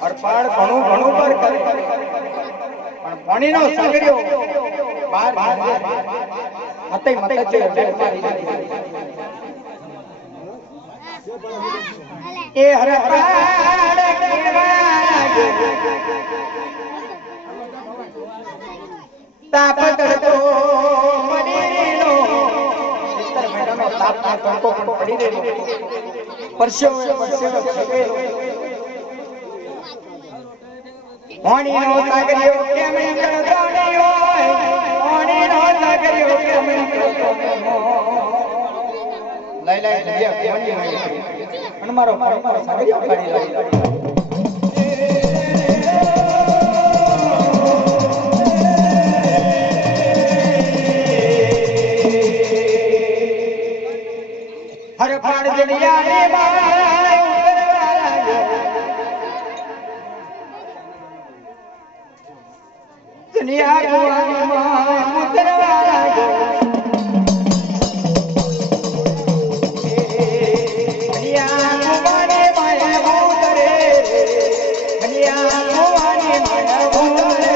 અરપાડ ઘણું ઘણું પર કરે પણ પાણીનો સાગરિયો બાર મતે મતે છે એ હરપાડ કેવાય તાપ કરતો મરીનો ઇતર મેડાનો તાપ ના તડકો પણ પડી રહેલો પરસેવો છગેલો પાણીનો સાગરિયો કેમ નીકળતો નહીં હોય પાણીનો સાગરિયો કેમ નીકળતો લઈ લઈ જગ્યા પાણી હોય અને મારો સાગરિયો કાઢી લઈ હર પાડ જડિયાની બાય ઉતરવા લાગ્યો દુનિયા કુવાની માં ઉતરવા લાગ્યો દુનિયા કુવાની માં ઉતરે દુનિયા કુવાની માં ઉતરે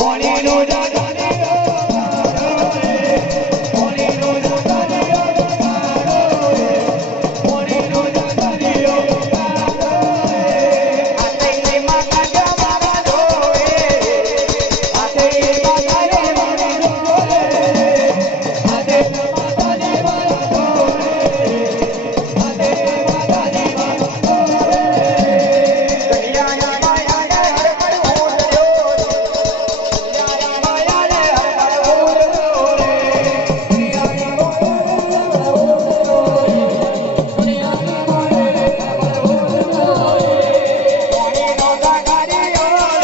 પાણીનો